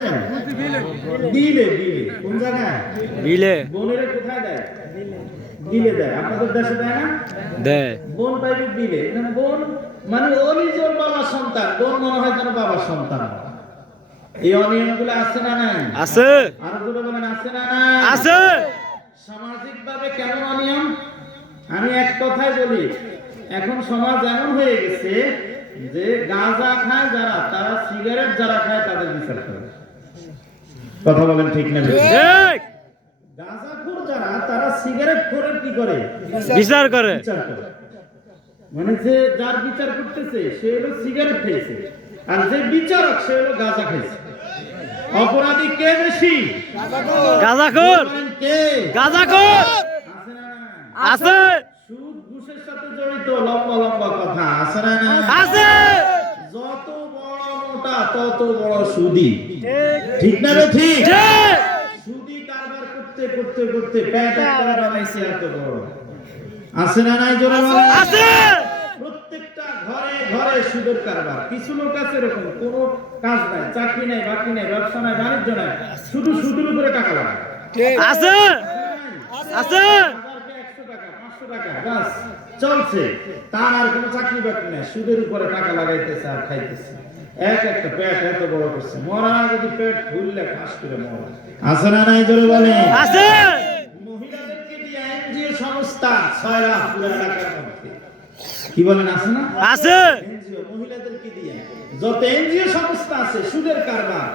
বিলে বিলে কোন জায়গায় বিলে বোনের কোথায় দেয় বিলে দেয় আপনাদের দেশে দেয় না দেয় বোন পাইবে বিলে না বোন মানে ওরই যে বাবার সন্তান বোন মনে হয় যেন বাবার সন্তান এই অনিয়মগুলো আছে না নাই আছে আর জোরে বলেন আছে না নাই আছে সামাজিক ভাবে কেমন অনিয়ম আমি এক কথাই বলি এখন সমাজ এমন হয়ে গেছে যে গাঁজা খায় যারা তারা সিগারেট যারা খায় তাদের বিচার করে কথা বলেন ঠিক না ঠিক গাঁজাখোর যারা তারা সিগারেট খোরের কি করে বিচার করে মানে যে যার বিচার করতেছে সে হলো সিগারেট খেয়েছে আর যে বিচারক সে হলো গাঁজা খেয়েছে অপরাধী কে বেশি গাঁজাখোর কে গাঁজাখোর আছে না আছে সুদ ঘুষের সাথে জড়িত লম্বা লম্বা কথা আছে না আছে যত বড় মোটা তত বড় সুদি ঠিক না রে ঠিক ঠিক সুদি কারবার করতে করতে করতে পেট একটা বানাইছে এত বড় আছে না নাই জোরে বলেন আছে প্রত্যেকটা ঘরে ঘরে সুদের কারবার কিছু লোক আছে এরকম কোনো কাজ নাই চাকরি নাই বাকরি নাই ব্যবসা নাই বাণিজ্য নাই শুধু সুদের উপরে টাকা লাগায় আছে আছে 100 টাকা 500 টাকা বাস চলছে তার আর কোনো চাকরি বাকরি নাই সুদের উপরে টাকা লাগাইতেছে আর খাইতেছে একটা পেট এত বড় করছে মরা যদি পেট ফুললে ফাঁস করে মরা আছে না নাই জোরে বলে আছে মহিলাদেরকে দিয়ে এনজিও সংস্থা 6 লাখ পুরো এলাকার মধ্যে কি বলেন আছে না আছে এনজিও মহিলাদেরকে দিয়ে যত এনজিও সংস্থা আছে সুদের কারবার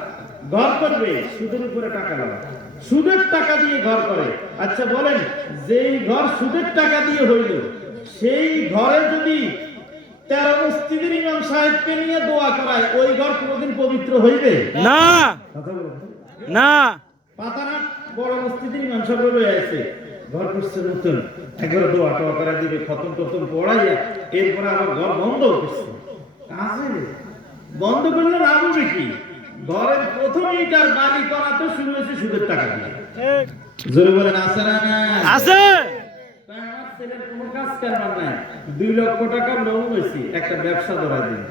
ঘর করবে সুদের উপরে টাকা লাগাবে সুদের টাকা দিয়ে ঘর করে আচ্ছা বলেন যেই ঘর সুদের টাকা দিয়ে হইল সেই ঘরে যদি 13 মসজিদের ইমাম সাহেবকে নিয়ে দোয়া করায় ওই ঘর কোনোদিন পবিত্র হইবে না কথা বলুন না পাতারহাট বড় মসজিদের ইমাম সাহেব রয়ে আছে ঘর করছে নতুন একবার দোয়া টোয়া করে দিবে খতম টতম পড়াইয়া এরপরে আবার ঘর বন্ধ করছে কাজে বন্ধ করলে লাভ হবে কি ঘরের প্রথম ইটার বাড়ি করা তো শুরু হয়েছে সুদের টাকা দিয়ে জোরে বলেন আছে না আছে তাই আমার ছেলের কোনো কাজ করবার নাই 2 লক্ষ টাকা লোন হয়েছে একটা ব্যবসা ধরা দিন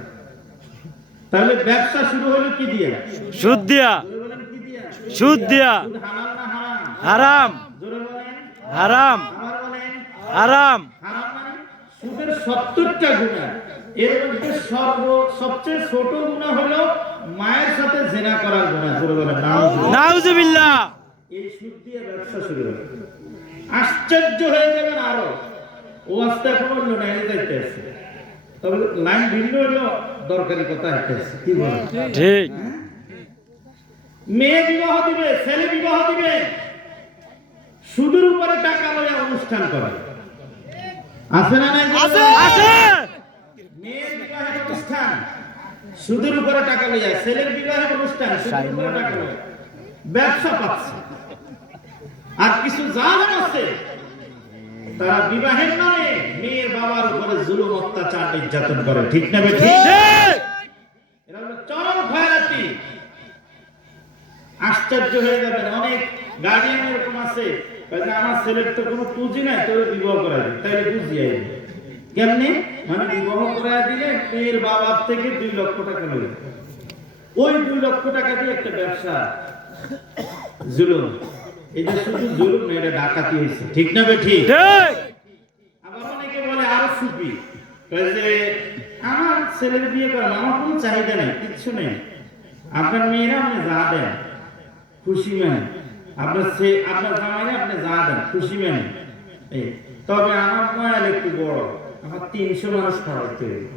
তাহলে ব্যবসা শুরু হলো কি দিয়ে সুদ দিয়া জোরে বলেন কি দিয়ে সুদ দিয়া সুদ হালাল না হারাম হারাম জোরে বলেন হারাম আবার বলেন হারাম হারাম মানে সুদের 70টা গুনাহ এর মধ্যে সবচেয়ে ছোট গুনাহ হলো মায়ের সাথে জিনা করার গুনাহ জোরে বলেন নাউজুবিল্লাহ এই সুদ দিয়ে ব্যবসা শুরু হলো আশ্চর্য হয়ে যাবেন আরো ও আস্তে এখন অন্য লাইনে যাইতেছে তবে লাইন ভিন্ন হলো দরকারি কথা হইতেছে কি বলেন ঠিক মেয়ে বিবাহ দিবে ছেলে বিবাহ দিবে সুদের উপরে টাকা লইয়া অনুষ্ঠান করে আছে না নাই আছে আছে মেয়ের বিবাহের অনুষ্ঠান সুদের উপরে টাকা লইয়া ছেলের বিবাহের অনুষ্ঠান সুদের উপরে টাকা লইয়া ব্যবসা পাচ্ছে আর কিছু জালেম আছে তারা বিবাহের নামে মেয়ের বাবার উপরে জুলুম অত্যাচার নির্যাতন করে ঠিক না বে ঠিক এরা হলো চরম খয়রাতি আশ্চর্য হয়ে যাবেন অনেক গার্ডিয়ান এরকম আছে আমার ছেলের তো কোনো পুঁজি নাই তোর বিবাহ করা দিই তাহলে বুঝিয়ে কেমনি মানে বিবাহ করা দিলে মেয়ের বাবার থেকে 2 লক্ষ টাকা নেবে ওই 2 লক্ষ টাকা দিয়ে একটা ব্যবসা জুলুম এটা শুধু জুলুম না এটা ডাকাতি হয়েছে ঠিক না বে ঠিক আবার অনেকে বলে আরো সুফি যে আমার ছেলের বিয়ে করেন আমার কোনো চাহিদা নেই কিচ্ছু নেই আপনার মেয়েরা আপনি যা দেন খুশি মানে আপনার জামাইরা আপনি যা দেন খুশি মানে তবে আমার মায়াল একটু বড় আমার 300 মানুষ খাওয়াইতে হবে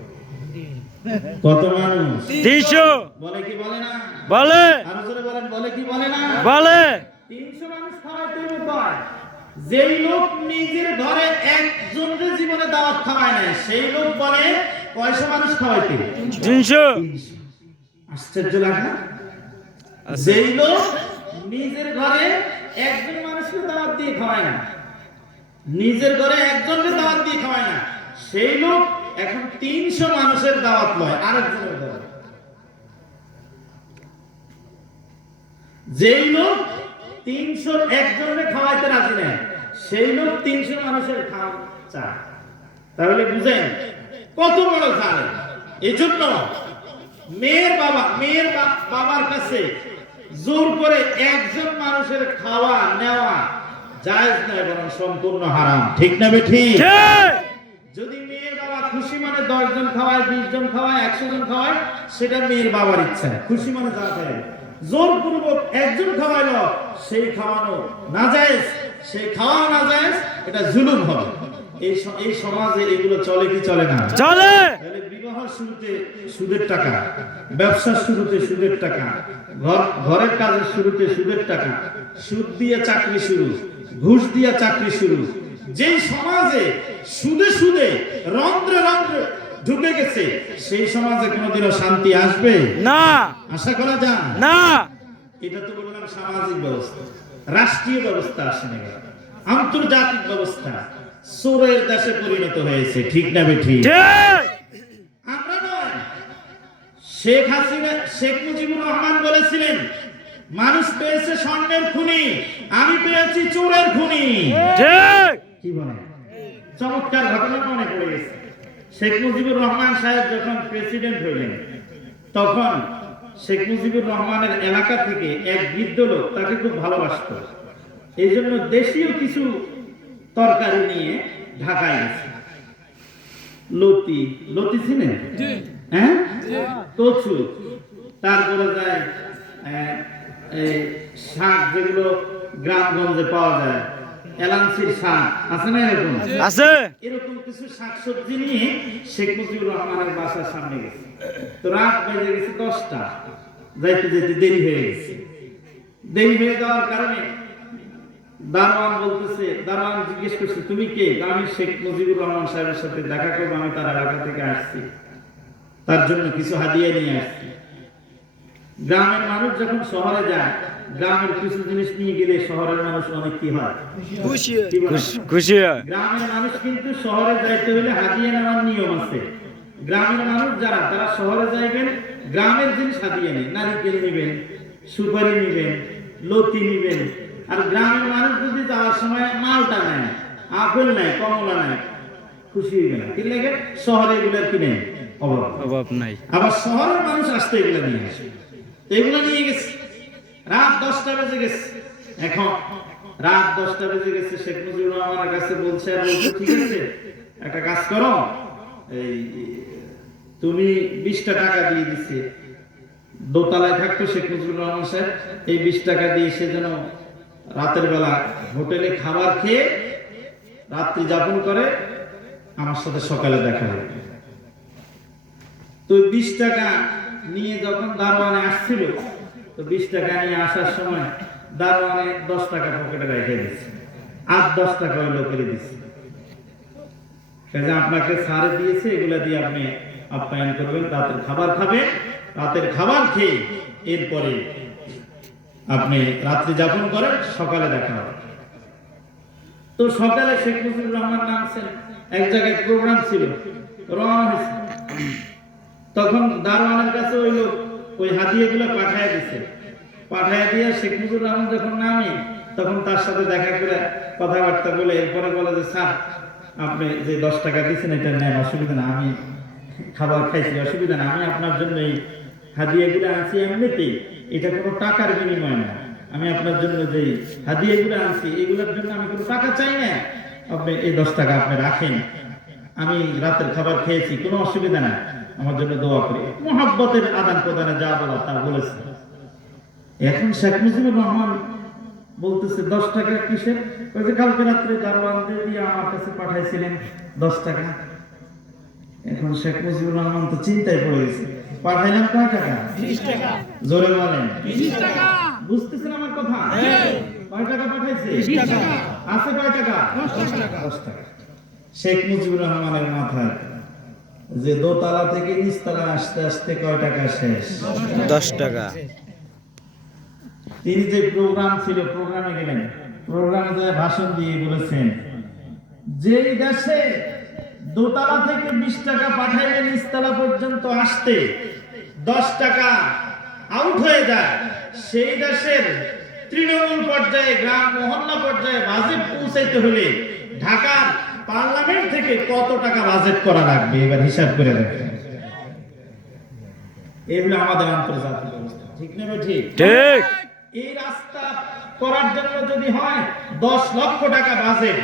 কত মানুষ 300 বলে কি বলে না বলে আরো জোরে বলেন বলে কি বলে না বলে 300 মানুষ খাওয়াইতে হবে কয় যেই লোক নিজের ঘরে একজনের জীবনে দাওয়াত খাওয়ায় না সেই লোক বলে কয়শো মানুষ খাওয়াইতে 300 আশ্চর্য লাগে না যেই লোক নিজের ঘরে একজন মানুষকে দাওয়াত দিয়ে খাওয়ায় না নিজের ঘরে একজনকে দাওয়াত দিয়ে খাওয়ায় না সেই লোক এখন 300 মানুষের দাওয়াত লয় আরেকজনের দাওয়াত যেই লোক 300 একজনকে খাওয়াইতে রাজি না সেই লোক 300 মানুষের খাওয়া চায় তাহলে বুঝেন কত বড় জালেম এজন্য মেয়ের বাবার কাছে জোর করে একজন মানুষের খাওয়া নেওয়া জায়েজ নয়, বরং সম্পূর্ণ হারাম। ঠিক না বেঠিক? ঠিক। যদি মেয়ের বাবা খুশি মানে 10 জন খাওয়ায়, 20 জন খাওয়ায়, 100 জন খাওয়ায়, সেটা মেয়ের বাবার ইচ্ছা। খুশি মানে যা খায়, জোরপূর্বক একজন খাওয়াইলো, সেই খাওয়ানো নাজায়েজ, সেই খাওয়ানো নাজায়েজ, এটা জুলুম হবে। এই সমাজে এগুলো চলে কি চলে না? চলে। তাহলে বিবাহের শুরুতে সুদের টাকা, ব্যবসার শুরুতে সুদের টাকা, ঘরের কাজের শুরুতে সুদের টাকা, সুদ দিয়ে চাকরি শুরু, ঘুষ দিয়ে চাকরি শুরু। যেই সমাজে সুদে সুদে রন্ধ্রে রন্ধ্রে ঢুকে গেছে, সেই সমাজে কোনোদিনও শান্তি আসবে না, আশা করা যায় না। এটা তো বললাম সামাজিক ব্যবস্থা, রাষ্ট্রীয় ব্যবস্থা আসে না, আন্তর্জাতিক ব্যবস্থা চোরের দেশে পরিণত হয়েছে। ঠিক না বেঠিক? ঠিক। আমরা নয়, শেখ হাসিনা, শেখ মুজিবুর রহমান বলেছিলেন, মানুষ পেয়েছে স্বর্ণের খুনি, আমি পেয়েছি চোরের খুনি। ঠিক। কি বলে? চমৎকার ঘটনা মনে পড়ে গেছে। শেখ মুজিবুর রহমান সাহেব যখন প্রেসিডেন্ট হইলেন, তখন শেখ মুজিবুর রহমানের এলাকা থেকে এক বৃদ্ধ লোক তাকে খুব ভালোবাসত। এই জন্য দেশীয় কিছু তরকারি নিয়ে ঢাকায় গেছে। লতি, লতি চিনেন? হ্যাঁ, কচু, তারপরে যায় শাক, যেগুলো গ্রামগঞ্জে পাওয়া যায়, এলাঞ্চির শাক আছে না, এরকম আছে। এরকম কিছু শাকসবজি নিয়ে শেখ মুজিবুর রহমানের বাসার সামনে গেছে। তো রাত বেজে গেছে 10টা, যাইতে যেতে দেরি হয়ে গেছে। দেরি হয়ে যাওয়ার কারণে দারোয়ান বলতেছে, দারোয়ান জিজ্ঞেস করছে, তুমি কে? আমি শেখ মুজিবুর রহমান সাহেবের সাথে দেখা করবো, আমি তার এলাকা থেকে আসছি, তার জন্য কিছু হাদিয়া নিয়ে আসছি। গ্রামের মানুষ যখন শহরে যায়, গ্রামের কিছু জিনিস নিয়ে গেলে শহরের মানুষ অনেক কি হয়, খুশি হয়। গ্রামের মানুষ কিন্তু শহরে যাইতে হলে হাদিয়া নেওয়ার নিয়ম আছে। গ্রামের মানুষ যারা, তারা শহরে যাইবেন, গ্রামের জিনিস হাদিয়া নেই, নারিকেল নিবেন, সুপারি নিবেন, লতি নিবেন। আর গ্রামের মানুষ যদি যাওয়ার সময় মালটা নেয়, আপেল নেয়, কমলা নেয়, খুশি হয়ে গেল। কি লাগে? শহরে এগুলোর কি নেই, অভাব নাই। আবার শহরের মানুষ আসতে এগুলো নিয়ে আসে, এগুলো নিয়ে গেছে। রাত 10টা বেজে গেছে। এখন রাত 10টা বেজে গেছে, শেখ মুজিবুর রহমানের কাছে বলছে, ঠিক আছে, একটা কাজ করো, এই তুমি 20টা টাকা দিয়ে দিচ্ছে, দোতলায় থাকতো শেখ মুজিবুর রহমান সাহেব, এই 20 টাকা দিয়ে সে যেন রাতের বেলা হোটেলে খাবার খেয়ে রাত্রি যাপন করে, আমার সাথে সকালে দেখা হবে। তো 20 টাকা নিয়ে যখন দারোয়ানে আসছিল, তো 20 টাকা নিয়ে আসার সময় দারোয়ানে 10 টাকা পকেটে রেখে দিচ্ছে, আর 10 টাকা ওই লোকের দিচ্ছে, আপনাকে ছাড়ে দিয়েছে, এগুলা দিয়ে আপনি আপ্যায়ন করবেন, রাতের খাবার খাবেন, রাতের খাবার খেয়ে এরপরে আপনি রাত্রি যাপন করেন, সকালে দেখা হবে। তো সকালে শেখ মুজিবুর রহমান নামছেন, এক জায়গায় প্রোগ্রাম ছিল, রওনা হয়েছে। তখন দারোয়ানের কাছে ওই লোক ওই হাদিয়াগুলো পাঠায় দিছে, পাঠায় দিয়ে শেখ মুজিবুর রহমান যখন নামে, তখন তার সাথে দেখা করে কথাবার্তা বলে এরপরে বলে যে, স্যার আপনি যে 10 টাকা দিচ্ছেন এটা নেন, অসুবিধা না, আমি খাবার খাইছি, অসুবিধা না, আমি আপনার জন্য এই হাদিয়াগুলো আনছি এমনিতেই, এটা কোনো টাকার বিনিময় না, আমি আপনার জন্য যে হাদিয়াগুলো আনছি এগুলোর জন্য আমি কোনো টাকা চাই না, আপনি এই 10 টাকা আপনি রাখেন, আমি রাতের খাবার খেয়েছি, কোনো অসুবিধা না, আমার জন্য দোয়া করি। মোহাব্বতের আদান প্রদানে যা বলা তা বলেছে। এখন শেখ মুজিবুর রহমান বলতেছে 10 টাকা কিসের? ওই যে কালকে রাত্রে দারোয়ানদের দিয়ে আমার কাছে পাঠাইছিলেন 10 টাকা। এখন শেখ মুজিবুর রহমান তো চিন্তায় পড়ে গেছে, পাঠাইলাম কয় টাকা? 20 টাকা। জোরে বলেন 20 টাকা। বুঝতেছেন আমার কথা? কয় টাকা পাঠাইছে? 20 টাকা। আছে কয় টাকা? 10 টাকা। 10 টাকা। শেখ মুজিবুর রহমানের মাথায় যে দোতলা থেকে নিচতলা আসতে আসতে কয় টাকা শেষ? 10 টাকা। তিনি যে প্রোগ্রাম ছিল, প্রোগ্রামে গেলেন, প্রোগ্রামে যে ভাষণ দিয়ে বলেছেন, যেই দেশে দোতলা থেকে 20 টাকা পাঠাইলে নিচতলা পর্যন্ত আসতে 10 টাকা আউট হয়ে যায়, সেই দেশের তৃণমূল পর্যায়ে, গ্রাম মহল্লা পর্যায়ে বাজেট পৌঁছাইতে হলে ঢাকার পার্লামেন্ট থেকে কত টাকা বাজেট করা লাগবে, এবার হিসাব করে দেখেন। এগুলো আমাদের আন্তর্জাতিক অবস্থা। ঠিক না ঠিক? ঠিক। এই রাস্তা করার জন্য যদি হয় 10 লক্ষ টাকা বাজেট,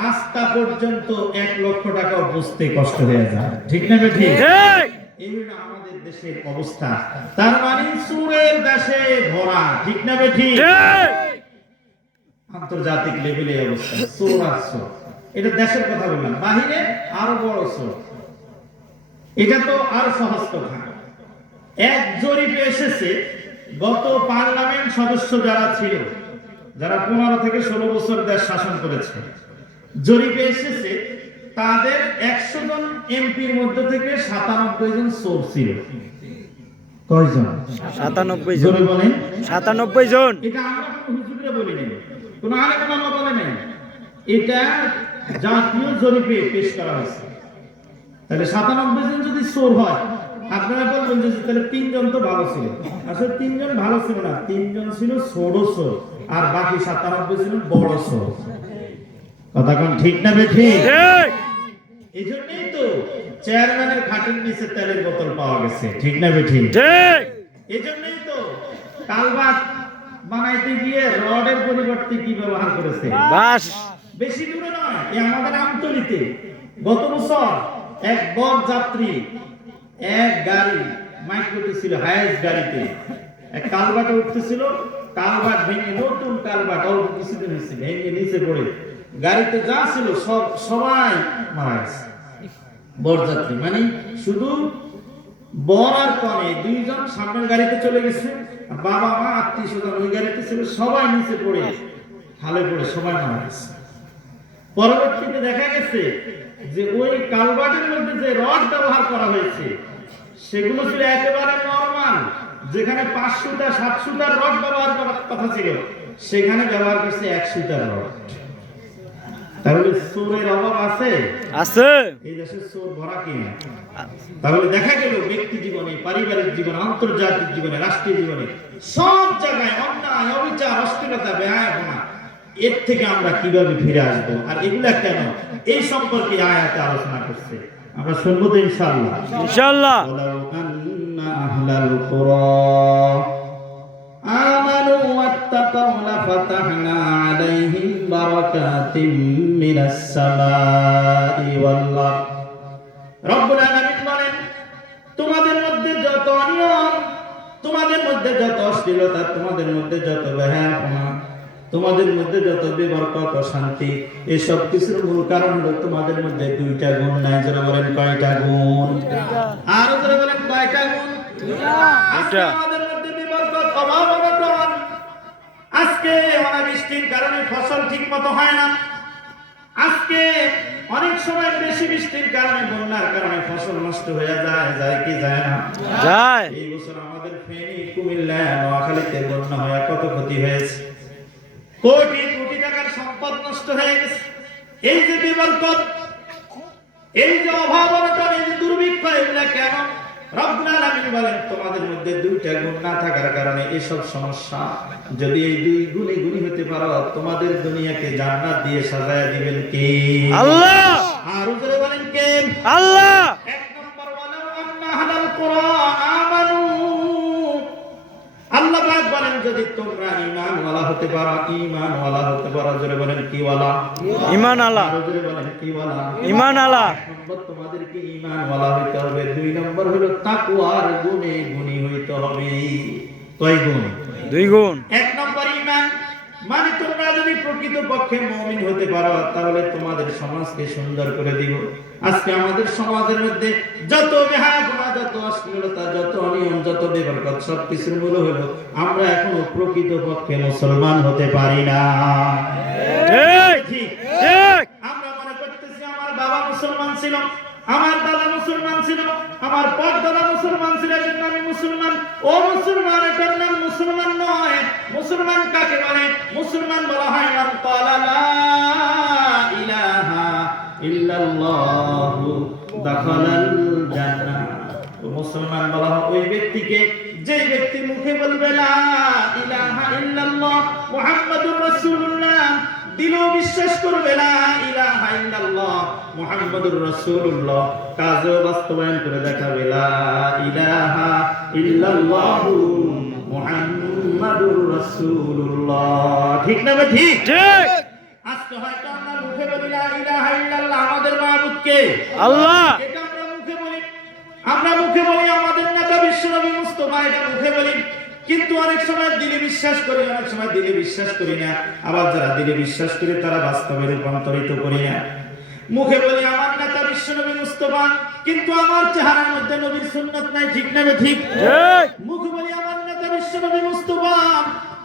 রাস্তা পর্যন্ত 1 লক্ষ টাকাও বুঝতে কষ্ট হয়ে যায়, ঠিক না ঠিক? ঠিক। এই হলো আমাদের দেশের অবস্থা। তার মানে সুরের দেশে ভরা, ঠিক না ঠিক? ঠিক। আন্তর্জাতিক লেভেলে অবস্থা, চোর আর চোর। এটা দেশের কথা বললাম, বাহিরে আরো বড় চোর। এটা তো আরো সহজ কথা। এক জরিপে এসেছে, গত পার্লামেন্ট সদস্য যারা ছিল, যারা 15 থেকে 16 বছর দেশ শাসন করেছে, জরিপে এসেছে তাদের 100 জন এমপির মধ্যে থেকে 97 জন চোর ছিল। কয়জন? 97 জন। জোরে বলেন। 97 জন। এটা আমরা কোনো হুজুরে বলি নাই, কোনো আলেম আল্লাহ বলে নাই, এটা জাতীয় জরিপে পেশ করা হয়েছে। তাহলে 97 জন যদি চোর হয়, আপনারা বলবেন যে তাহলে 3 জন তো ভালো ছিল। আসলে 3 জন ভালো ছিল না, 3 জন ছিল ছোট চোর, আর বাকি 97 ছিল বড় চোর। কথা কোন ঠিক না ঠিক? ঠিক। এই জন্যই তো চেয়ারম্যানের খাটের নিচে তেলের বোতল পাওয়া গেছে, ঠিক না ঠিক? ঠিক। এই জন্যই তো কালভার্ট বানাইতে গিয়ে রডের পরিবর্তে কি ব্যবহার করেছে? বাস। বেশি দূরে নয়, এই আমাদের আমতলিতে গত বছর এক বর যাত্রী এক গাড়ি মাইক্রোতে ছিল, হায়েস্ট গাড়িতে এক কালভার্টে উঠতেছিল, কালভার্ট ভেঙে, নতুন কালভার্ট অল্প কিছুদিন হয়েছে, ভেঙে নিচে পড়ে গাড়িতে যা ছিল সবাই মারা গেছে। বরযাত্রী মানে শুধু বর আর কনে 2 জন সামনের গাড়িতে চলে গেছে, আর বাবা মা আত্মীয় স্বজন ওই গাড়িতে ছিল, সবাই নিচে পড়ে খালে পড়ে সবাই মারা গেছে। পরবর্তীতে দেখা গেছে যে ওই কালভার্টের মধ্যে যে রড ব্যবহার করা হয়েছে সেগুলো ছিল একেবারে নরমাল, যেখানে 5 সুতা 7 সুতার রড ব্যবহার করার কথা ছিল সেখানে ব্যবহার করছে 1 সুতার রড। তাহলে চোরের অভাব আছে? আছে। এই দেশে চোর ভরা কিনা? তাহলে দেখা গেল ব্যক্তি জীবনে, পারিবারিক জীবনে, আন্তর্জাতিক জীবনে, রাষ্ট্রীয় জীবনে সব জায়গায় অন্যায়, অবিচার, অশ্লীলতা, বেহায়াপনা। এর থেকে আমরা কিভাবে ফিরে আসবো, আর এগুলা কেন, এই সম্পর্কে আয়াতে আলোচনা করছে। আমরা শুনবো তো ইনশাআল্লাহ। ইনশাআল্লাহ। ওয়ালাউ আন্না আহলাল কুরা আমানু ওয়াত্তাকাউ লাফাতাহনা আলাইহিম বারাকাতিম মিনাস সামাই ওয়াল আরদ। রব্বুল আলামিন বলেন, তোমাদের মধ্যে যত অনিয়ম, তোমাদের মধ্যে যত অশ্লীলতা, তোমাদের মধ্যে যত বেহায়াপনা, তোমাদের মধ্যে যত বেবরকত, অশান্তি, এসব কিছুর মূল কারণ হলো তোমাদের মধ্যে 2টা গুণ নাই। যারা বলেন কয়টা গুণ? আর যারা বলেন কয়টা গুণ? 2টা। আমাদের মধ্যে বেবরকত, অভাব, অনটন। আজকে অনাবৃষ্টির কারণে ফসল ঠিকমতো হয় না। আজকে অনেক সময় বেশি বৃষ্টির কারণে, বন্যার কারণে ফসল নষ্ট হয়ে যায় কি যায় না? যায়। এই বছর আমাদের ফেনী, কুমিল্লা, নোয়াখালীতে বন্যা হয়ে কত ক্ষতি হয়েছে, কোটি কোটি টাকার সম্পদ নষ্ট হয়ে গেছে। এই যে বিবরকত, এই যে অভাব অনটন, এই যে দুর্ভিক্ষ, এগুলা কেন? রব্বুল আলামিন বলেন, তোমাদের মধ্যে 2টা গুণ না থাকার কারণে এসব সমস্যা। যদি এই 2 গুণে গুণী হতে পারো, তোমাদের দুনিয়াকে জান্নাত দিয়ে সাজায়া দিবেন কে? আল্লাহ। আর উপরে বলেন কে? আল্লাহ। 1 নম্বর, ওয়ালাউ আন্না আহলাল কুরা আমানু। আল্লাহ পাক বলেন, যদি তোমরা ঈমানওয়ালা হতে পারো, ঈমানওয়ালা হতে পারো। জোরে বলেন কি ওয়ালা? ঈমান আলা। জোরে বলেন কি ওয়ালা? ঈমান আলা। 1 নম্বর, তোমাদেরকে ঈমানওয়ালা হইতে হবে। 2 নম্বর হলো তাকওয়ার গুণে গুণী হইতে হবে। কয় গুণ? 2 গুণ। 1 নম্বর ঈমান, মানে তোমরা যদি প্রকৃতপক্ষে মুমিন হতে পারো, তাহলে তোমাদের সমাজকে সুন্দর করে দিব। আজকে আমাদের সমাজের মধ্যে যত বেহায়াপনা, যত অশ্লীলতা, যত অনিয়ম, যত বেবরকত, সব কিছুর মূল হলো আমরা এখনো প্রকৃতপক্ষে মুসলমান হতে পারি না। ঠিক। ঠিক। আমরা মনে করতেছি আমার বাবা মুসলমান ছিল, আমার দাদা মুসলমান ছিল, আমার পরদাদা মুসলমান ছিল, এজন্য আমি মুসলমান। ও মুসলমান, এটার নাম মুসলমান নয়। মুসলমান কাকে বলে? মুসলমান বলা হয় মান ক্বালা লা ইলাহা ইল্লাল্লাহু দাখালাল জান্নাহ। মুসলমান বলা হয় ওই ব্যক্তিকে যে ব্যক্তি মুখে বলবে লা ইলাহা ইল্লাল্লাহ মুহাম্মাদুর রাসূলুল্লাহ, দিলেও বিশ্বাস করবে লা ইলাহা ইল্লাল্লাহ মুহাম্মাদুর রাসূলুল্লাহ, কাজেও বাস্তবায়ন করে দেখাবে লা ইলাহা ইল্লাল্লাহু মুহাম্মাদুর রাসূলুল্লাহ। ঠিক না ভাই? ঠিক। ঠিক। আজকে হয়তো আমরা মুখে বলি লা ইলাহা ইল্লাল্লাহ, আমাদের মাবুদ কে? আল্লাহ। এটা আমরা মুখে বলি। আমরা মুখে বলি আমাদের নেতা বিশ্বনবী মুস্তাফা, এটা মুখে বলি, কিন্তু অনেক সময় দিলে বিশ্বাস করি, অনেক সময় দিলে বিশ্বাস করি না। আবার যারা দিলে বিশ্বাস করে তারা বাস্তবে রূপান্তরিত করি না। মুখে বলি আমার নেতা বিশ্বনবী মুস্তাফা, কিন্তু আমার চেহারার মধ্যে নবীর সুন্নাত নাই। ঠিক না ঠিক? ঠিক। মুখে বলি আমার নেতা বিশ্বনবী মুস্তাফা,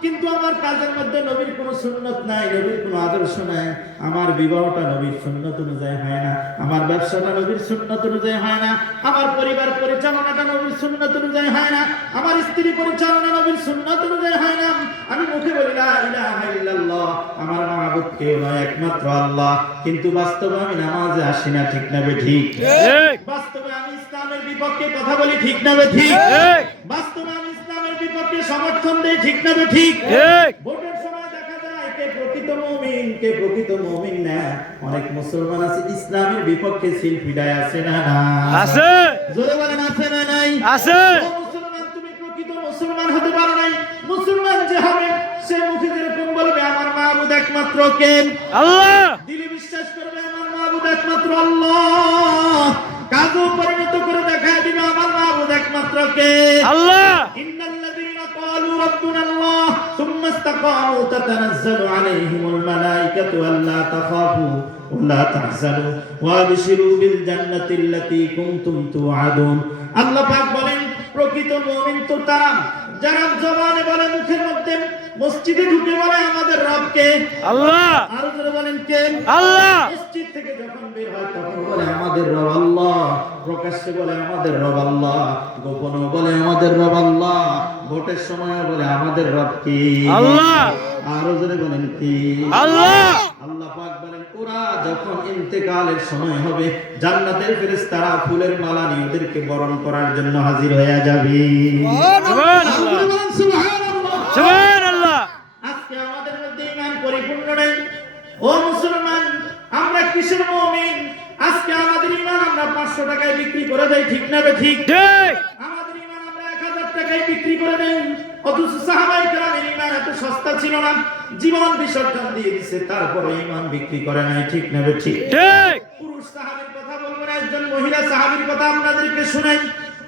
কিন্তু আমার কাজের মধ্যে নবীর কোনো সুন্নাত নাই, নবীর কোনো আদর্শ নাই। আমার বিবাহটা নবীর সুন্নাত অনুযায়ী হয় না, আমার ব্যবসাটা নবীর সুন্নাত অনুযায়ী হয় না, আমার পরিবার পরিচালনাটা নবীর সুন্নাত অনুযায়ী হয় না, আমার স্ত্রী পরিচালনা নবীর সুন্নাত অনুযায়ী হয় না। আমি মুখে বলি লা ইলাহা ইল্লাল্লাহ, আমার মাবুদ কেউ নয়, একমাত্র আল্লাহ, কিন্তু বাস্তবে আমি নামাজে আসি না। ঠিক না ঠিক? ঠিক। বাস্তবে আমি ইসলামের বিপক্ষে কথা বলি। ঠিক না ঠিক? ঠিক। বাস্তবে আমি ইসলামের বিপক্ষে সমর্থন দেই। ঠিক না ঠিক? ঠিক। ভোটের সময় দেখা যায় কে প্রকৃত মুমিন, কে প্রকৃত মুমিন না। অনেক মুসলমান আছে ইসলামের বিপক্ষে সিলফিডায় আছে না? আছে। জোরে বলেন আছে না নাই? আছে। ও মুসলমান, তুমি প্রকৃত মুসলমান হতে পারো নাই। মুসলমান যে হবে সে মুখে যেরকম বলবে আমার মাবুদ একমাত্র কে? আল্লাহ। দিলে বিশ্বাস করবে আমার মাবুদ একমাত্র আল্লাহ, কাজও পরিণত করে দেখায় দিবে আমার মাবুদ একমাত্র কে? আল্লাহ। ইন্নাল্লাযীনা ক্বালু রাব্বুনাল্লাহ সুম্মা ইসতাকামু তাতানাজ্জালু আলাইহিমুল মালায়েকাতু আল্লা তাখাফু ওয়া লা তাহজানু ওয়া আবশিরু বিল জান্নাতিল্লাতী কুনতুম তুআদুন। আল্লাহ পাক বলেন প্রকৃত মুমিন তো তারা যারা জবানে বলে, মুখের মধ্যে, মসজিদে ঢুকে বলে আমাদের রব কে? আল্লাহ। আরো জোরে বলেন কে? আল্লাহ। মসজিদ থেকে যখন বের হয় তখন বলে আমাদের রব আল্লাহ, প্রকাশ্যে বলে আমাদের রব আল্লাহ, গোপনে বলে আমাদের রব আল্লাহ, ভোটের সময় বলে আমাদের রব কি? আল্লাহ। আরো জোরে বলেন কি? আল্লাহ। আল্লাহ পাক বলেন ওরা যখন ইন্তেকালের সময় হবে জান্নাতের ফেরেশতারা ফুলের মালা নিয়ে ওদেরকে বরণ করার জন্য হাজির হয়ে যাবে। সুবহানাল্লাহ। সুবহানাল্লাহ। সুবহানাল্লাহ। আজকে আমাদের মধ্যে ঈমান পরিপূর্ণ নেই। ও মুসলমান, আমরা কিসের মুমিন? আজকে আমাদের ঈমান আমরা 500 টাকায় বিক্রি করে দেই। ঠিক না ঠিক? ঠিক। আমাদের ঈমান আমরা 1000 টাকায় বিক্রি করে দেই। অথচ সাহাবায়ে কেরামের ঈমান এত সস্তা ছিল না, জীবন বিসর্জন দিয়ে দিয়েছে, তারপরে ঈমান বিক্রি করে নাই। ঠিক না ঠিক? ঠিক। পুরুষ সাহাবীর কথা বলবো না, একজন মহিলা সাহাবীর কথা আপনাদেরকে শুনাই।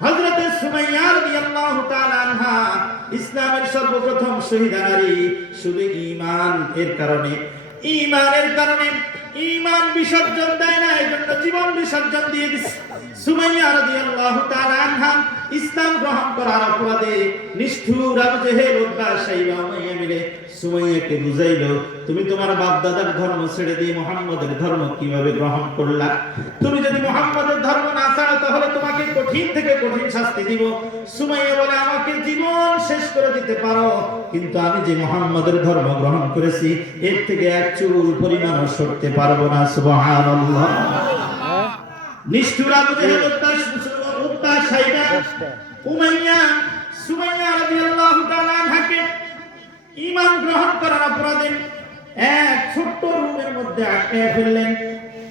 হযরত সুমাইয়া রাদিয়াল্লাহু তাআলা আনহা ইসলামের সর্বপ্রথম শহীদা নারী। শুধু ঈমানের কারণে, ঈমানের কারণে ঈমান বিসর্জন দেয় না, এজন্য জীবন বিসর্জন দিয়ে দিছে। সুমাইয়া রাদিয়াল্লাহু তাআলা আনহা ইসলাম গ্রহণ করার অপরাধে নিষ্ঠুর আবু জেহেল, উতবা, শাইবা, উমাইয়া মিলে সুমাইয়াকে বুঝাইলো তুমি তোমার বাপ দাদার ধর্ম ছেড়ে দিয়ে মুহাম্মাদের ধর্ম কিভাবে গ্রহণ করলা? তুমি যদি মুহাম্মাদের ধর্ম না ছাড়ো তাহলে তোমাকে কঠিন থেকে কঠিন শাস্তি দিব। সুমাইয়া বলে আমাকে জীবন শেষ করে দিতে পারো, কিন্তু আমি যে মুহাম্মাদের ধর্ম গ্রহণ করেছি এর থেকে এক চুল পরিমাণও সরতে পারবো না। সুবহানাল্লাহ। নিষ্ঠুর আবু জেহেল, উতবা, শাইবা, উমাইয়া সুমাইয়া রাদিয়াল্লাহু তাআলা আনহাকে ঈমান গ্রহণ করার অপরাধে এক ছোট্ট রুমের মধ্যে আটকে ফেললেন,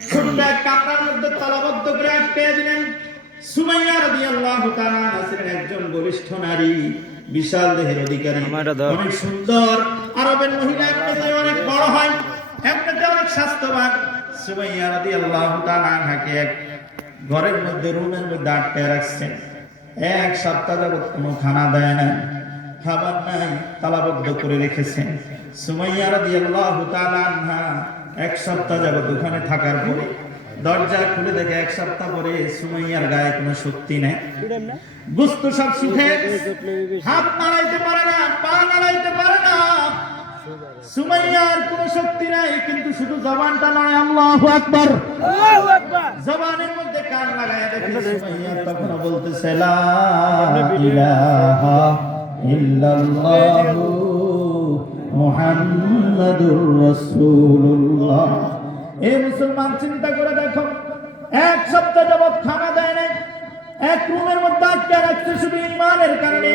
ছোট্ট এক কামরার মধ্যে তালাবদ্ধ করে আটকে দিলেন। সুমাইয়া রাদিয়াল্লাহু তাআলা আনহা ছিলেন একজন বলিষ্ঠ নারী, বিশাল দেহের অধিকারী, অনেক সুন্দর। আরবের মহিলা এমনিতে অনেক বড় হয়, এমনিতে অনেক স্বাস্থ্যবান। সুমাইয়া রাদিয়াল্লাহু তাআলা আনহাকে এক ঘরের মধ্যে, রুমের মধ্যে আটকে রাখছেন। এক সপ্তাহ যাবত কোনো খানা দেয় না, খাবার নাই, তালাবদ্ধ করে রেখেছেন। সুমাইয়া রাদিয়াল্লাহু তাআলা আনহা এক সপ্তাহ যাবত ওখানে থাকার পরে দরজা খুলে দেখে এক সপ্তাহ পরে সুমাইয়ার গায়ে কোনো শক্তি নেই, গোশত সব শুকিয়ে গেছে, হাত নাড়াইতে পারে না, পা নাড়াইতে পারে না। সুমাইয়ার কোনো শক্তি নাই, কিন্তু শুধু জবানটা নয়, আল্লাহু আকবার, আল্লাহু আকবার, জবানের মধ্যে কান লাগায় দেখে সুমাইয়া তখন বলতেছে লা ইলাহা ইল্লাল্লাহু মুহাম্মাদুর রাসূলুল্লাহ। এই মুসলমান চিন্তা করে দেখো, এক সপ্তাহ যাবত খানা দেয় না, এক রুমের মধ্যে আটকে রাখছে শুধু ঈমানের কারণে।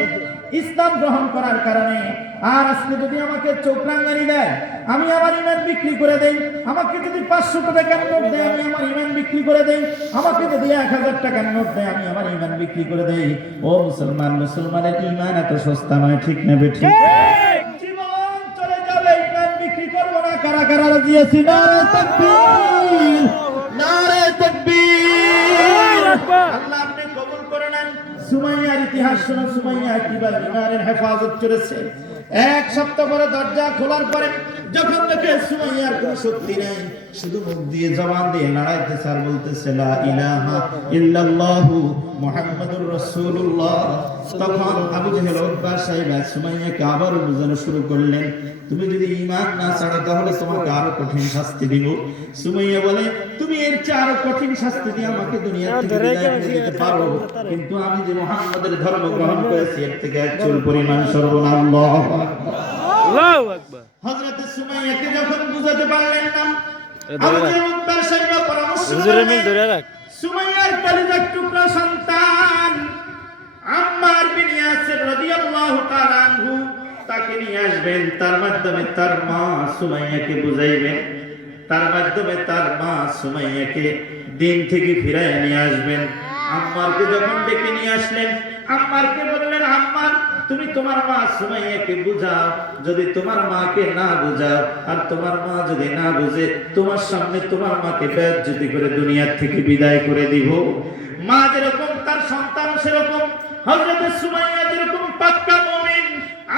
ইসলাম গ্রহণ করার কারণে। আর আজকে যদি আমাকে চোখ রাঙানি দেয়, আমি আমার ঈমান বিক্রি করে দেই। আমাকে যদি 500 টাকার নোট দেয়, আমি আমার ঈমান বিক্রি করে দেই। আমাকে যদি 1000 টাকার নোট দেয়, আমি আমার ঈমান বিক্রি করে দেই। ও মুসলমান, মুসলমানের ঈমান এত সস্তা নয়, ঠিক না বেঠিক? জীবন চলে যাবে, ঈমান বিক্রি করব না। কারা কারা রাজি আছি? নারে তাকবীর, নারে তাকবীর। আল্লাহ আপনি কবুল করে নেন। সুমাইয়ার ইতিহাস শুনো। সুমাইয়া কিভাবে ঈমানের হেফাজত করেছে। 1 সপ্তাহ পরে দরজা খোলার পরে যখন দেখে সুমাইয়ার কোনো শক্তি নেই, শুধু মুখ দিয়ে জবান দিয়ে নাড়াইতেছে আর বলতেছে লা ইলাহা ইল্লাল্লাহু মুহাম্মাদুর রাসূলুল্লাহ। তখন আবু জেহেল উতবা সাহেব সুমাইয়াকে আবার বুঝানো শুরু করলেন, তুমি যদি ঈমান না ছাড়ো তাহলে তোমাকে আরো কঠিন শাস্তি দিব। সুমাইয়া বলে, তুমি এর চেয়ে আরো কঠিন শাস্তি দিয়ে আমাকে দুনিয়া থেকে বিদায় করে দিতে পারো, কিন্তু আমি যে মুহাম্মাদের ধর্ম গ্রহণ করেছি এর থেকে এক চুল পরিমাণ সর্বনাম। আল্লাহু আকবার, আল্লাহু আকবার। হযরত সুমাইয়াকে যখন বুঝাতে পারলেন না, আবু জেহেল উতবা সাহেব পরামর্শ হুজুরের মিল ধরে রাখ। সুমাইয়ার কলিজার টুকরা সন্তান আম্মার বিন ইয়াসির রাদিয়াল্লাহু তাআলা আনহু তাকে নিয়ে আসবেন। তার মাধ্যমে তার মা সুমাইয়াকে বুঝাইবেন। তার মাধ্যমে তার মা সুমাইয়াকে দিন থেকে ফিরায় নিয়ে আসবেন। আম্মারকে যখন ডেকে নিয়ে আসলেন, আম্মারকে বললেন, আম্মার তুমি তোমার মা সুমাইয়াকে বুঝাও। যদি তোমার মাকে না বুঝাও আর তোমার মা যদি না বুঝে, তোমার সামনে তোমার মাকে বেইজ্জতি করে দুনিয়ার থেকে বিদায় করে দিব। মা যেরকম তার সন্তান সেরকম। হযরত সুমাইয়া যেরকম পাক্কা মুমিন,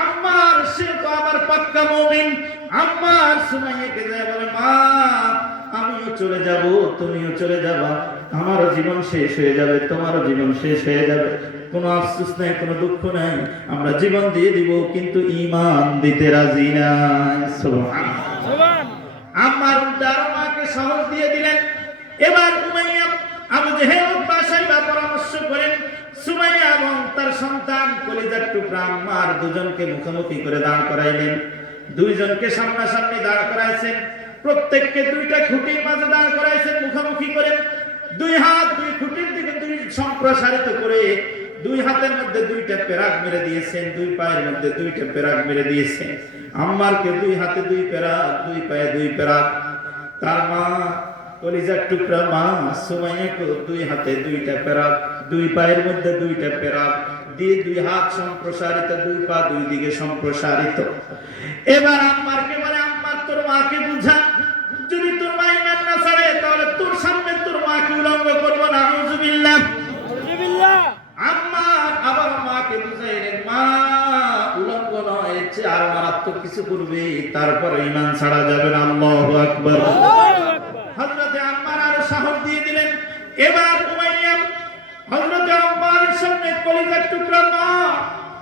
আম্মার সে তো আবার পাক্কা মুমিন। আম্মার সুমাইয়াকে যায় বলে, মা আমিও চলে যাব, তুমিও চলে যাবা, আমারও জীবন শেষ হয়ে যাবে, তোমারও জীবন শেষ হয়ে যাবে, কোনো আফসোস নাই, কোনো দুঃখ নাই, আমরা জীবন দিয়ে দিব কিন্তু ঈমান দিতে রাজি নাই। সুবহানাল্লাহ। আম্মার উল্টা মাকে সাহস দিয়ে দিলেন। এবার উমাইয়া আবু জেহেল উতবা সাহেব পরামর্শ করেন, সুমাইয়া এবং তার সন্তান কলিজার টুকরা আম্মার দুজনকে মুখোমুখি করে দাঁড় করাইলেন। দুইজনকে সামনাসামনি দাঁড় করাইছেন। প্রত্যেককে দুইটা খুঁটির মাঝে দাঁড় করাইছেন মুখোমুখি করে। দুই হাত দুই খুঁটির দিকে দুই সম্প্রসারিত করে দুই হাতের মধ্যে দুইটা পেরাক মেরে দিয়েছেন, দুই পায়ের মধ্যে দুইটা পেরাক মেরে দিয়েছেন। আম্মারকে দুই হাতে দুই পেরাক, দুই পায়ে দুই পেরাক। তার মা কলিজার টুকরা মা সুমাইয়াকে দুই হাতে দুইটা পেরাক, দুই পায়ের মধ্যে দুইটা পেরাক দিয়ে দুই হাত সম্প্রসারিত, দুই পা দুই দিকে সম্প্রসারিত। এবার আম্মারকে বলে, আম্মার তোর মাকে বুঝা, যদি তোর মা ঈমান না ছাড়ে তাহলে তোর সামনে তোর মাকে উলঙ্গ করবো না। নাউযুবিল্লাহ। আম্মার আবার মাকে বুঝাইলেন, মা উলঙ্গ নয়, এর চেয়ে আর মারাত্মক কিছু করবে, তারপর ঈমান ছাড়া যাবে না। আল্লাহু আকবার। হযরত আম্মার আর সাহস দিয়ে দিলেন। এবার উমাইয়া হযরত আম্মারের সামনে কলিজার টুকরা মা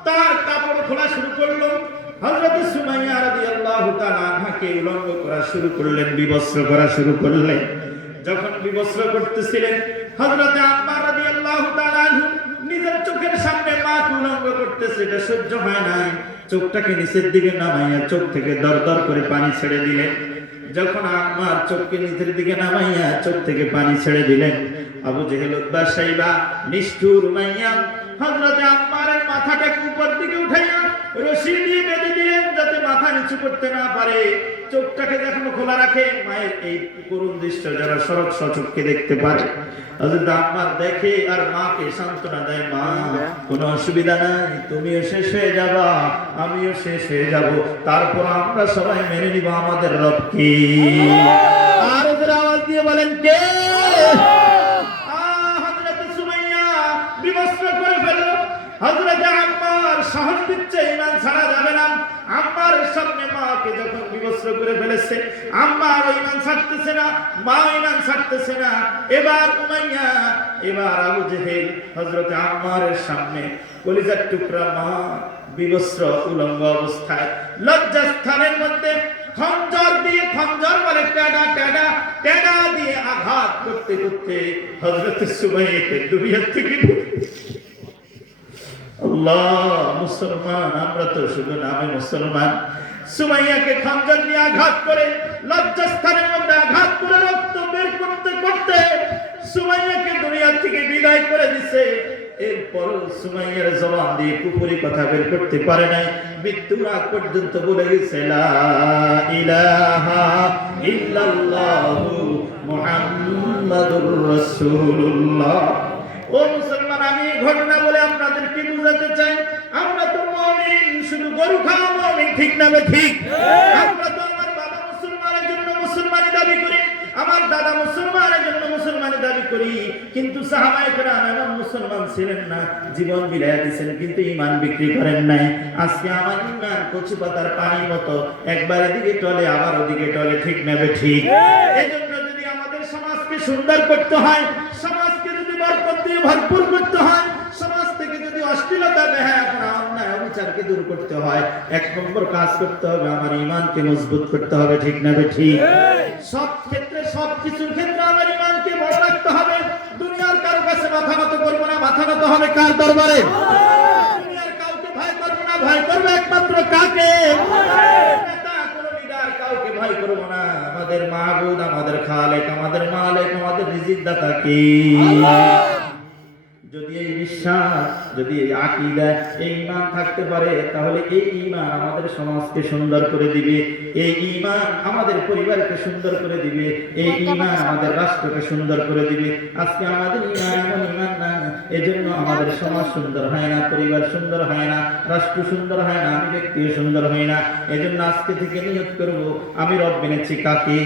তার কাপড় খোলা শুরু করলো। হযরত সুমাইয়া রাদিয়াল্লাহু তাআলা আনহাকে উলঙ্গ করা শুরু করলেন, বিবস্ত্র করা শুরু করলেন। যখন বিবস্ত্র করতেছিলেন, হযরত আম্মার রাদিয়াল্লাহু তাআলা আনহু নিজের চোখের সামনে মাকে উলঙ্গ করতেছে, এটা সহ্য হয় নাই। চোখটাকে নিচের দিকে নামাইয়া চোখ থেকে দরদর করে পানি ছেড়ে দিলেন। যখন আম্মার চোখকে নিচের দিকে নামাইয়া চোখ থেকে পানি ছেড়ে দিলেন, আবু জেহেল উতবা সাইবা নিষ্ঠুর উমাইয়া হযরত আম্মারের মাথাটাকে উপর দিকে উঠাইয়া রশি দিয়ে বেঁধে দিলেন যাতে মাথা নিচু করতে না পারে। চোখটাকে যখন খোলা রাখে, মায়ের এই করুণ দৃশ্য যারা সরল সচক্ষে দেখতে পারে। হযরত আম্মার দেখে আর মাকে সান্ত্বনা দেয়, মা কোনো অসুবিধা নাই, তুমিও শেষ হয়ে যাবা, আমিও শেষ হয়ে যাব, তারপর আমরা সবাই মেনে নিব আমাদের রবকে। আর ওদের আওয়াজ দিয়ে বলেন কে? হযরত সুমাইয়া বিবস্ত্র করে ফেলল। হযরত আম্মার সাহস দিচ্ছে, ঈমান ছাড়া যাবে না। আম্মারের সামনে মাকে যখন বিবস্ত্র করে ফেলেছে, আম্মার ঈমান ছাড়তেছে না, মা ঈমান ছাড়তেছে না। এবার উমাইয়া, এবার আবু জেহেল হযরত আম্মারের সামনে কলিজার টুকরা মা বিবস্ত্র উলঙ্গ অবস্থায় লজ্জাস্থানের মধ্যে খঞ্জর দিয়ে, খঞ্জর বলে টেডা টেডা, টেডা দিয়ে আঘাত করতে করতে হযরত সুমাইয়াকে দুনিয়া থেকে। আল্লাহ, মুসলমান আমরা তো শুধু নামে মুসলমান। সুমাইয়াকে খঞ্জর দিয়ে আঘাত করে, লজ্জাস্থানের মধ্যে আঘাত করে রক্ত বের করতে করতে সুমাইয়াকে দুনিয়া থেকে বিদায় করে দিছে। এরপর সুমাইয়ার জবান দিয়ে কুফরি কথা বের করতে পারে নাই, মৃত্যুর আগ পর্যন্ত বলে গেছে লা ইলাহা ইল্লাল্লাহু মুহাম্মাদুর রাসূলুল্লাহ। ও মুসলমান, আমি এই ঘটনা বলে আপনাদেরকে বুঝাতে চাই, আমরা তো মুমিন, শুধু গরু খাওয়া মুমিন, ঠিক না ঠিক? আমরা তো আমার বাবা মুসলমানের জন্য মুসলমানি দাবি করি, আমার দাদা মুসলমানের জন্য মুসলমানি দাবি করি, কিন্তু সাহাবায়ে কেরাম এমন মুসলমান ছিলেন না, জীবন বিলাইয়া দিয়েছেন কিন্তু ঈমান বিক্রি করেন নাই। আজকে আমার ঈমান কচু পাতার পানির মতো, একবার এদিকে টলে আবার ওদিকে টলে, ঠিক না ঠিক? এজন্য যদি আমাদের সমাজকে সুন্দর করতে হয়, সমাজকে যদি বরকত দিয়ে ভরপুর করতে হয়, সমাজ থেকে যদি অশ্লীলতা, বেহায়াপনা, অন্যায়, অবিচারকে দূর করতে হয়, এক নম্বর কাজ করতে হবে আমার ঈমানকে মজবুত করতে হবে, ঠিক না ঠিক? সব ক্ষেত্রে, সব কিছুর ক্ষেত্রে আমার ঈমানকে বড় রাখতে হবে। দুনিয়ার কারো কাছে মাথা নত করবো না, মাথা নত হবে কার দরবারে? দুনিয়ার কাউকে ভয় করবো না, ভয় করবো একমাত্র কাকে? নেতা, কোনো লিডার, কাউকে ভয় করবো না। আমাদের মাহবুব, আমাদের খালেক, আমাদের মালিক, আমাদের রিজিক দাতা কে? যদি এই বিশ্বাস, যদি এই আকীদা, এই ঈমান থাকতে পারে, তাহলে এই ঈমান আমাদের সমাজকে সুন্দর করে দিবে, এই ঈমান আমাদের পরিবারকে সুন্দর করে দিবে, এই ঈমান আমাদের রাষ্ট্রকে সুন্দর করে দিবে। আজকে আমাদের ঈমান এমন ঈমান না, এজন্য আমাদের সমাজ সুন্দর হয় না, পরিবার সুন্দর হয় না, রাষ্ট্র সুন্দর হয় না, আমি ব্যক্তিও সুন্দর হই না। এজন্য আজকে থেকে নিয়ত করব, আমি রব মেনেছি কাকে?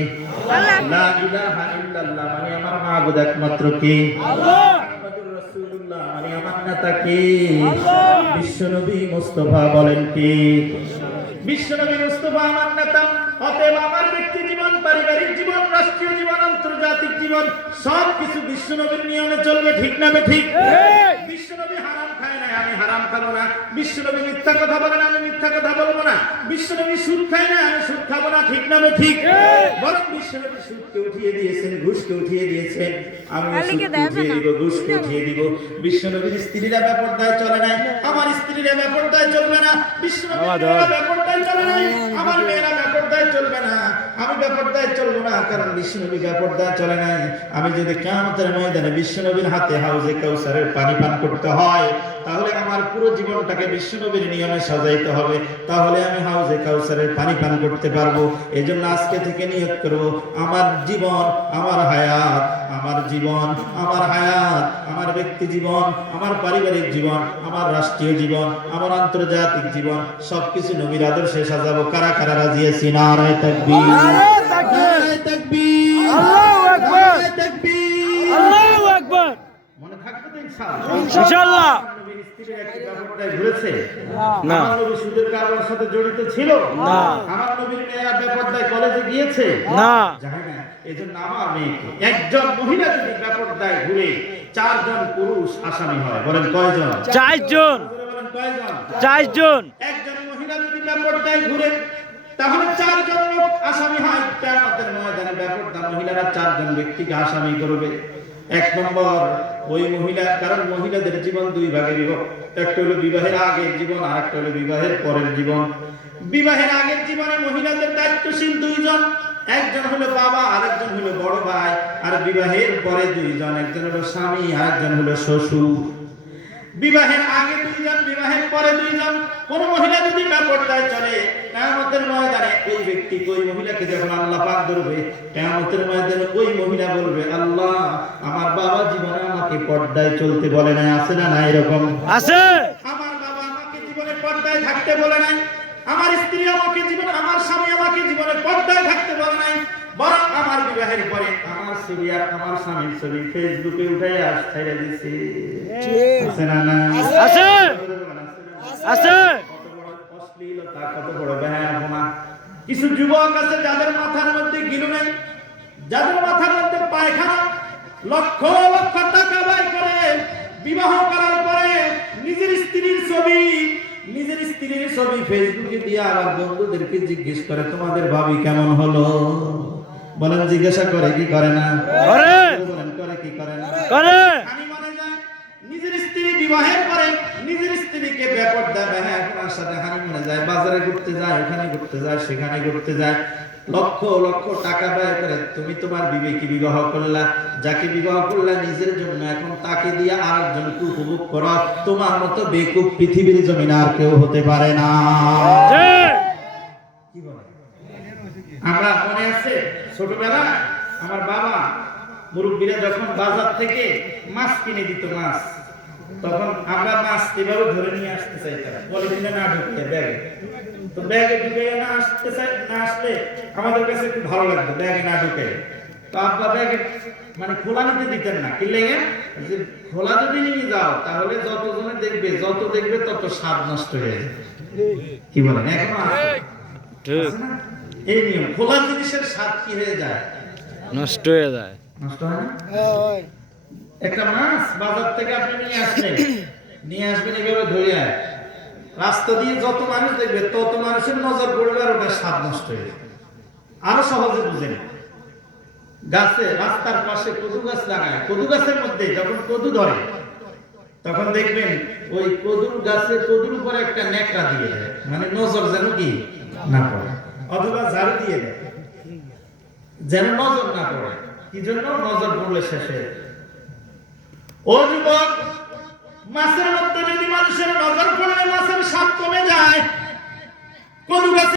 লা ইলাহা ইল্লাল্লাহ, মানে আমার মাবুদ একমাত্র কে? আল্লাহ। মানে আমার নেতা কে? বিশ্বনবী মুস্তাফা, বলেন কে? বিশ্বনবী মুস্তাফা আমার নেতা। অতএব আমার ব্যক্তি জীবন, পারিবারিক জীবন, রাষ্ট্রীয় জীবন, আন্তর্জাতিক জীবন, সব কিছু বিশ্বনবীর নিয়মে চলবে, ঠিক না ঠিক? বিশ্বনবী হারাম খায় না, আমি হারাম খাবো না। বিশ্বনবী মিথ্যা কথা বলে না, আমি মিথ্যা কথা বলবো না। বিশ্বনবী সুদ খায় না, আমি সুদ খাবো না, ঠিক না ঠিক? বরং বিশ্বনবী সুদকে উঠিয়ে দিয়েছেন, ঘুষকে উঠিয়ে দিয়েছেন, আমি সুদকে উঠিয়ে দিব, ঘুষকে উঠিয়ে দিব। বিশ্বনবীর স্ত্রীরা বেপরদায় চলে নাই, আমার স্ত্রীরা বেপরদায় চলবে না। বিশ্বনবীর মেয়েরা বেপরদায় চলে নাই, আমার মেয়েরা বেপরদায় চলবে না। আমি বেপরদায় চলবো না, কারণ বিশ্বনবী বেপরদায় চলে নাই। আমি যদি কিয়ামতের ময়দানে বিশ্বনবীর হাতে হাউজে কাউসারের পানি পান করতে হয়, তাহলে আমার পুরো জীবনটাকে বিশ্বনবীর নিয়মে সাজাইতে হবে, তাহলে আমি হাউজে কাউসারের পানি পান করতে পারবো। এজন্য আজকে থেকে নিয়ত করব, আমার জীবন, আমার হায়াত, আমার জীবন, আমার হায়াত, আমার ব্যক্তি জীবন, আমার পারিবারিক জীবন, আমার রাষ্ট্রীয় জীবন, আমার আন্তর্জাতিক জীবন, সবকিছু নবীর আদর্শে সাজাবো। কারা কারা রাজি আছি? নারায়ে তাকবীর, নারায়ে তাকবীর, আল্লাহু আকবার, নারায়ে তাকবীর, আল্লাহু আকবার। মনে থাকবে তো ইনশাআল্লাহ? ইনশাআল্লাহ। নবীর স্ত্রীর একটি ব্যাপারটায় ঘুরেছে না। আমার নবী সুদের কারবারের সাথে জড়িত ছিল না। আমার নবীর মেয়েরা ব্যাপারটায় কলেজে গিয়েছে না। যায় না। এজন্য আমার মেয়েকে, একজন মহিলা যদি ব্যাপারটায় ঘুরে 4 জন পুরুষ আসামি হয়, বলেন কয়জন? 4 জন। বলেন কয়জন? 4 জন। একজন মহিলা যদি ব্যাপারটায় ঘুরে, তাহলে 4 জন লোক আসামি হয়। কিয়ামতের ময়দানে ব্যাপারটা মহিলারা 4 জন ব্যক্তিকে আসামি করবে। এক নম্বর ওই মহিলা, কারণ মহিলাদের জীবন 2 ভাগে বিভক্ত, একটা হলো বিবাহের আগের জীবন, আর একটা হলো বিবাহের পরের জীবন। বিবাহের আগের জীবনে মহিলাদের দায়িত্বশীল 2 জন, একজন হলো বাবা, আরেকজন হলো বড় ভাই। আর বিবাহের পরে 2 জন, একজন হলো স্বামী, আরেকজন হলো শ্বশুর। বিবাহের আগে 2 জন, বিবাহের পরে 2 জন। কোন মহিলা যদি বেপরদায় চলে, কিয়ামতের ময়দানে ওই ব্যক্তি, ওই মহিলাকে যখন আল্লাহ পাক ধরবে, কিয়ামতের ময়দানে ওই মহিলা বলবে, আল্লাহ, আমার বাবা জীবনে আমাকে পর্দায় চলতে বলে নাই। আছে না না এরকম? আছে। আমার বাবা আমাকে জীবনে পর্দায় থাকতে বলে নাই, আমার স্ত্রী আমাকে জীবনে, আমার স্বামী আমাকে জীবনে পর্দায় থাকতে বলে নাই, বরং আমার বিবাহের পরে আমার ছবি আর আমার স্বামীর ছবি ফেসবুকে উঠাই ছেড়ে দিছে। আছে না না? আছে। আছে। কত বড় অশ্লীলতা, কত বড় বেহায়াপনা। কিছু যুবক আছে যাদের মাথার মধ্যে গিলু নেই, যাদের মাথার মধ্যে পায়খানা, লক্ষ লক্ষ টাকা ব্যয় করে বিবাহ করার পরে নিজের স্ত্রীর ছবি ফেসবুকে দিয়ে আবার বন্ধুদেরকে জিজ্ঞেস করে, তোমাদের ভাবি কেমন হলো? বলেন জিজ্ঞাসা করে কি করে না? করে। বলেন করে কি করে না? করে। আমি মনে যায় নিজের স্ত্রী বিবাহের পরে নিজের স্ত্রীকে বেপরদা বেহায়াপনার সাথে হানিমুনে যায়, বাজারে ঘুরতে যায়, ওখানে ঘুরতে যায়, সেখানে ঘুরতে যায়, লক্ষ লক্ষ টাকা ব্যয় করে তুমি তোমার বিবেকে বিবাহ করলা, যাকে বিবাহ করলা নিজের জন্য, এখন তাকে দিয়ে আরেকজনকে উপভোগ করা, তোমার মতো বেকুব পৃথিবীর জমিনে আর কেউ হতে পারে না। কি বলে? আমরা মনে আছে ছোটবেলা আমার বাবা মুরব্বীরা যখন বাজার থেকে মাছ কিনে দিত, মাছ, তখন আমরা মাছ এভাবে ধরে নিয়ে আসতে চাইতাম, পলিথিনে না ঢুকিয়ে ব্যাগে। তো ব্যাগে ঢুকে না আসলে আমাদের কাছে একটু ভালো লাগতো, ব্যাগে না ঢুকে। তো আব্বা ব্যাগে মানে খোলা নিতে দিতেন না, কি লেগে যে খোলা যদি নিয়ে যাও তাহলে যতজনে দেখবে, যত দেখবে তত স্বাদ নষ্ট হয়ে যাবে। কি বলেন? এখনো আছে না এই নিয়ম? খোলা জিনিসের স্বাদ কি হয়ে যায়? নষ্ট হয়ে যায়। নষ্ট হয় না? একটা মাছ বাজার থেকে আপনি নিয়ে আসলেন, নিয়ে আসবেন এভাবে ধরে, রাস্তা দিয়ে যত মানুষ দেখবে তত মানুষের নজর পড়বে আর ওটার স্বাদ নষ্ট হয়ে যাবে। আরো সহজে বুঝেন, গাছে রাস্তার পাশে কদু গাছ লাগায়, কদু গাছের মধ্যে যখন কদু ধরে তখন দেখবেন ওই কদুর গাছে কদুর উপরে একটা নেকড়া দিয়ে দেয়, মানে নজর যেন কি না পড়ে, অথবা ঝাড়ু দিয়ে দেয় যেন নজর না পড়ে। কি জন্য? নজর পড়লে শেষে। ও যুবক, মাছের মধ্যে যদি মানুষের নজর পড়লে মাছের স্বাদ কমে যায়, কদু গাছে